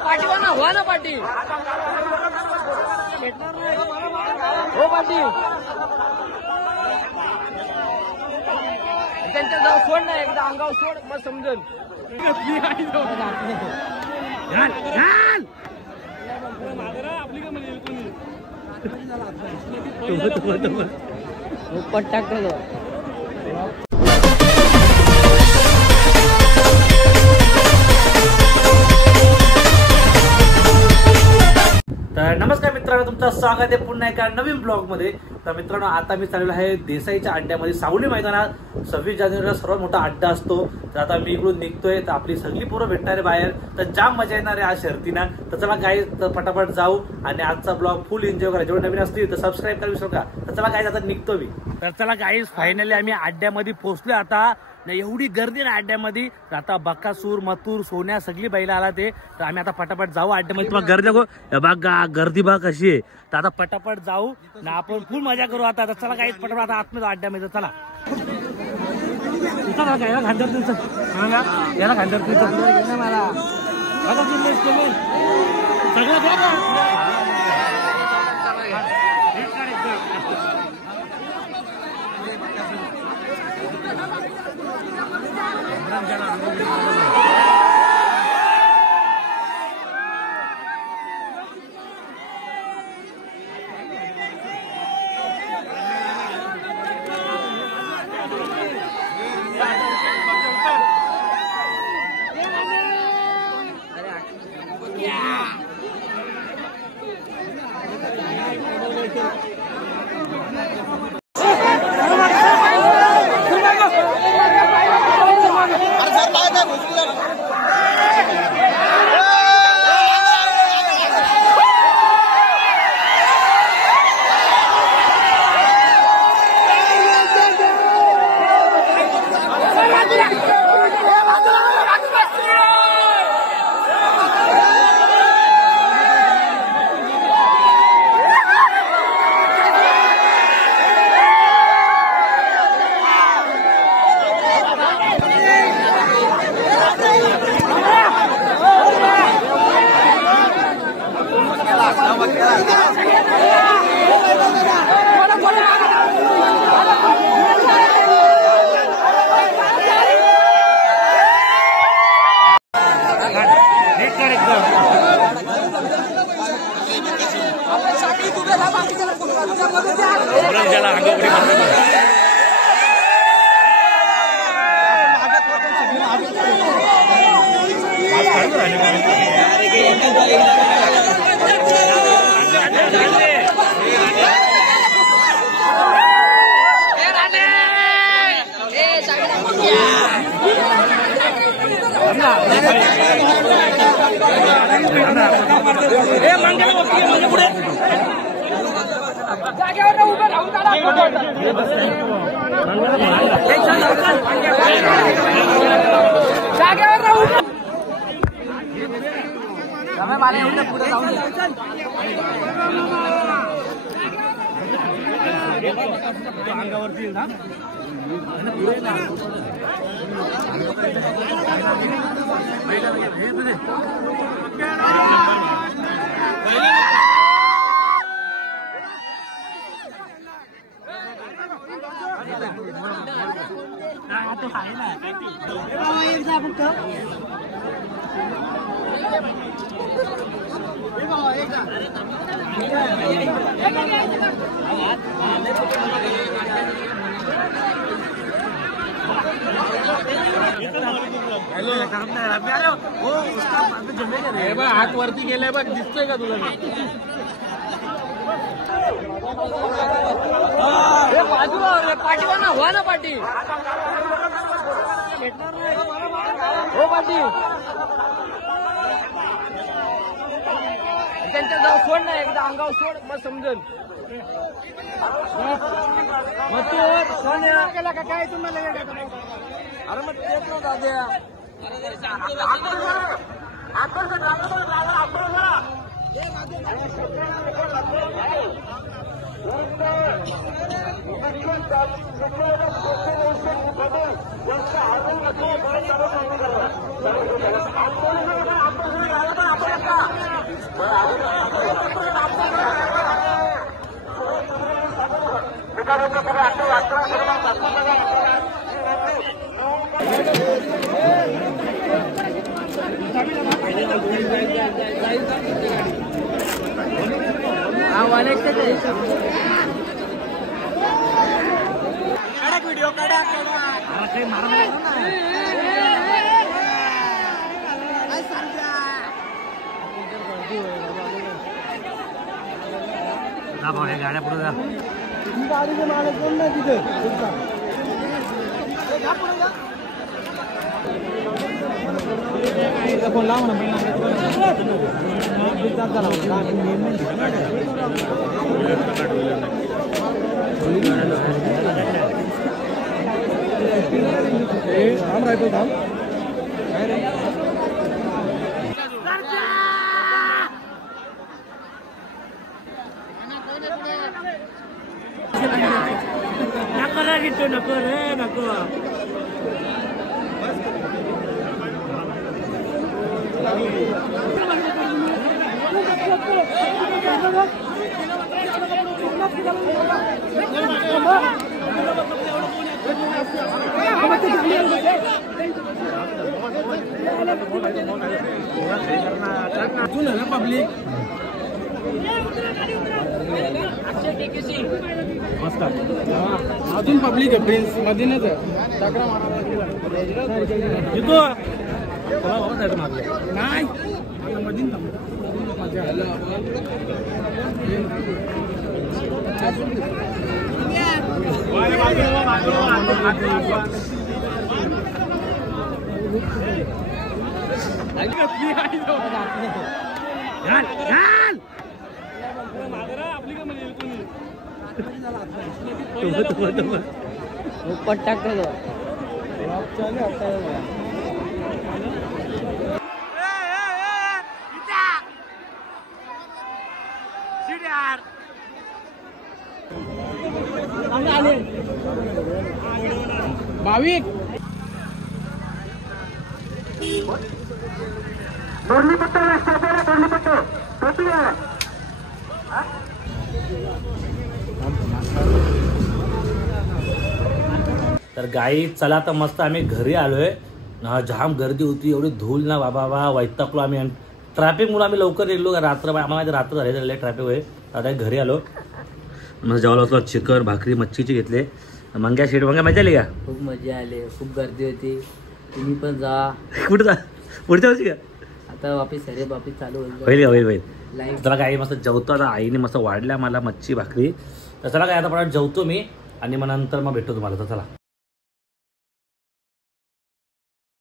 Party बना हुआ ना पार्टी हो पार्टी त्यांच्या जाऊ सोड ना एकदा अंगावर सोड मग समजेल टाकतो तर नमस्कार मित्रांनो, तुमचं स्वागत आहे पुन्हा एका नवीन ब्लॉग मध्ये। तर मित्रांनो, आता मी चाललेलो आहे देसाईच्या अड्ड्यामध्ये सावली मैदानात। 26 जानेवारीला सर्वात मोठा अड्डा असतो। तर आता मी इकडून निघतोय, तर आपली सगळी पोरं भेटणार आहे बाहेर, तर जाम मजा येणार आहे आज शर्तीना। तर चला गाईज, तर फटाफट जाऊ आणि आजचा ब्लॉग फुल एन्जॉय करा। जेवढे नवीन असतील तर सबस्क्राईब करा विसरू नका। तर चला गाईज, आता निघतो मी। तर चला गाईज, फायनली आम्ही अड्ड्यामध्ये पोहोचलोय। आता एवढी गर्दी ना अड्ड्यामध्ये, आता बक्कासूर, मथुर, सोन्या सगळी बैल आला ते। तर आम्ही आता फटाफट जाऊ अड्ड्यामध्ये। तुम्हाला गर्दी बघ, बघा गर्दी बघ कशी आहे। तर आता फटाफट जाऊ ना, आपण फुल मजा करू आता। तर चला काही फटाफट आता आतमध्ये अड्ड्यामध्ये चला। याला खांदर याला खांदर मला अंगावरती हात वरती गेलाय बघ, दिसतोय का तुला? बाजूला पाठीवा ना व्हा ना पाठी हो पाठी त्यांच्या जाऊ सोड ना एकदा अंगावर सोड मग समजेल मग तू सोड केला का काय तुम्हाला अरे मग तेच ना दाद्या व्हिडिओ काढा गाड्या पुढे जा गाडीचे मालक कोण नाही तिथे फोन लाव ना थांब राहतो थांब नको रे नको पब्लिक अजून पब्लिक आहे प्रिन्स मधीनच आहे चक्रा मारा नाही मधीन पट टाकतो भाविक तर गाई चला तर मस्त आम्ही घरी आलोय ना जाम गर्दी होती एवढी धूल ना बाबा वैतागलो आम्ही ट्रॅफिकमुळे आम्ही लवकर निघलो रात्र आम्हाला रात्र झाले ट्रॅफिक होय आता घरी आलो मग जेवायला बसलो चिकन भाकरी मच्छीची घेतले मंग्या शेट मंग्या मजा आली का खूप मजा आली खूप गर्दी होती तुम्ही पण जा कुठं जा पुढच्या वर्षी का आता वापिस अरे वापिस चालू होईल चला काय मस्त जेवतो आता आईने मस्त वाढल्या मला मच्छी भाकरी तर चला काय आता परत जेवतो मी आणि मग नंतर मग भेटतो तुम्हाला तर चला